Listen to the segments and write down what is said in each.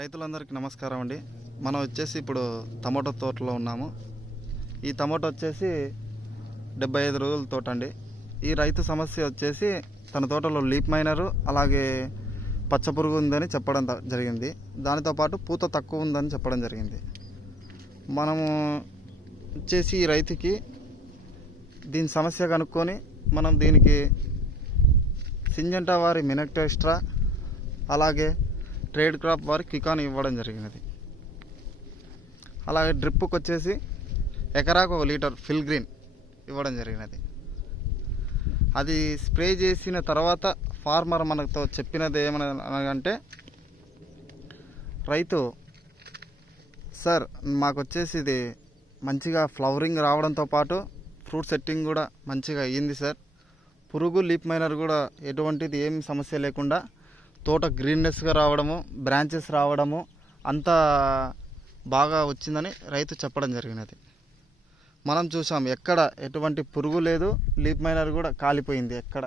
రైతులందరికీ నమస్కారం అండి. మనం వచ్చేసి ఇప్పుడు టమాటో తోటలో ఉన్నాము. ఈ టమాటో వచ్చేసి డెబ్బై ఐదు రోజుల తోట అండి. ఈ రైతు సమస్య వచ్చేసి తన తోటలో లీప్ మైనరు అలాగే పచ్చ పురుగు ఉందని చెప్పడం జరిగింది. దానితో పాటు పూత తక్కువ ఉందని చెప్పడం జరిగింది. మనము వచ్చేసి ఈ రైతుకి దీని సమస్య కనుక్కొని మనం దీనికి సింజంటా వారి మినక్ట్ ఎక్స్ట్రా అలాగే ట్రేడ్ క్రాప్ వారి కికాన్ ఇవ్వడం జరిగినది. అలాగే డ్రిప్పుకి వచ్చేసి ఎకరాకు ఒక లీటర్ ఫిల్ గ్రీన్ ఇవ్వడం జరిగినది. అది స్ప్రే చేసిన తర్వాత ఫార్మర్ మనతో చెప్పినది ఏమనగా రైతు సార్ మాకు వచ్చేసి ఇది మంచిగా ఫ్లవరింగ్ రావడంతో పాటు ఫ్రూట్ సెట్టింగ్ కూడా మంచిగా అయ్యింది సార్. పురుగు లీప్ మైనర్ కూడా ఎటువంటిది ఏం సమస్య లేకుండా తోట గ్రీన్నెస్గా రావడము బ్రాంచెస్ రావడము అంతా బాగా వచ్చిందని రైతు చెప్పడం జరిగినది. మనం చూసాం ఎక్కడ ఎటువంటి పురుగు లేదు లీప్ మైనర్ కూడా కాలిపోయింది. ఎక్కడ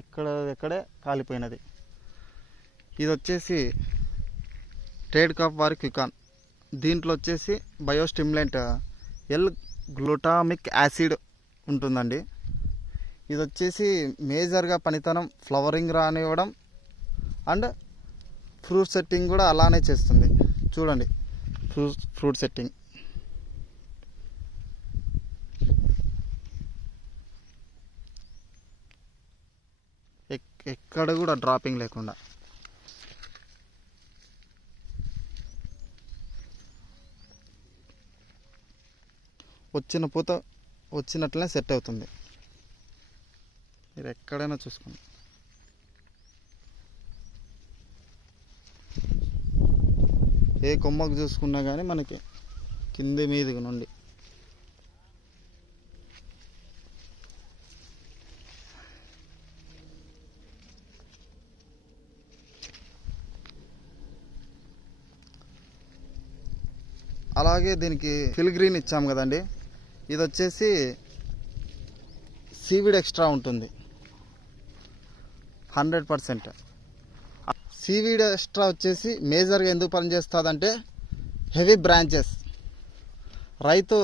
ఎక్కడ ఎక్కడే కాలిపోయినది. ఇది వచ్చేసి ట్రేడ్ కాప్ వారి క్వికాన్. దీంట్లో వచ్చేసి బయోస్టిమ్యులెంట్ ఎల్ గ్లూటామిక్ యాసిడ్ ఉంటుందండి. ఇది వచ్చేసి మేజర్గా పనితనం ఫ్లవరింగ్ రానివ్వడం అండ్ ఫ్రూట్ సెట్టింగ్ కూడా అలానే చేస్తుంది. చూడండి. Fruit fruit setting. ఎక్- ఎక్కడ కూడా డ్రాపింగ్ లేకుండా. వచ్చిన పూత వచ్చినట్లనే సెట్ అవుతుంది. మీరు ఎక్కడైనా చూసుకోండి. ఏ కొమ్మకు చూసుకున్నా కానీ మనకి కింది మీది నుండి. అలాగే దీనికి ఫిల్ గ్రీన్ ఇచ్చాం కదండి. ఇది వచ్చేసి సీవిడ్ ఎక్స్ట్రా ఉంటుంది. Hundred percent. సీవీడ్ ఎక్స్ట్రా వచ్చేసి మేజర్గా ఎందుకు పనిచేస్తుందంటే హెవీ బ్రాంచెస్. రైతు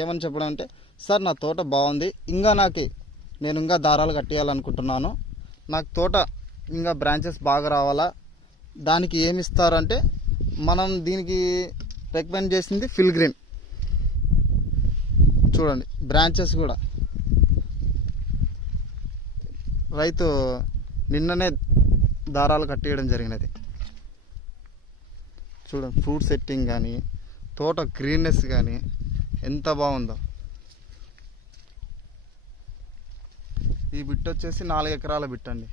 ఏమని చెప్పడం అంటే సార్ నా తోట బాగుంది ఇంకా నాకు నేను ఇంకా దారాలు కట్టేయాలనుకుంటున్నాను నాకు తోట ఇంకా బ్రాంచెస్ బాగా రావాలా దానికి ఏమి ఇస్తారంటే మనం దీనికి రికమెండ్ చేసింది ఫిల్ గ్రీన్. చూడండి బ్రాంచెస్ కూడా. రైతు నిన్ననే దారాలు కట్టేయడం జరిగినది. చూడండి ఫ్రూట్ సెట్టింగ్ కానీ తోట గ్రీన్నెస్ కానీ ఎంత బాగుందో. ఈ బిట్ వచ్చేసి నాలుగు ఎకరాల బిట్ అండి.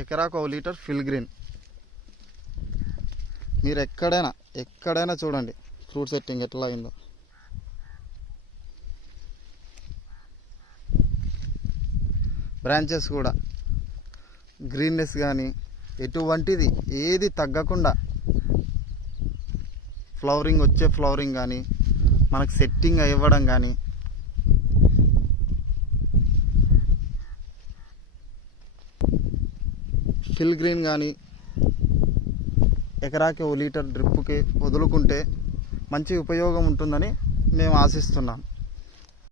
ఎకరాకు ఒక లీటర్ ఫిల్ గ్రీన్. మీరు ఎక్కడైనా ఎక్కడైనా చూడండి ఫ్రూట్ సెట్టింగ్ ఎట్లా అయిందో. బ్రాంచెస్ కూడా. గ్రీన్నెస్ కానీ ఎటువంటిది ఏది తగ్గకుండా ఫ్లవరింగ్ వచ్చే ఫ్లవరింగ్ కానీ మనకు సెట్టింగ్ ఇవ్వడం కానీ ఫిల్ గ్రీన్ కానీ ఎకరాకి ఓ లీటర్ డ్రిప్పుకి వదులుకుంటే మంచి ఉపయోగం ఉంటుందని మేము ఆశిస్తున్నాం.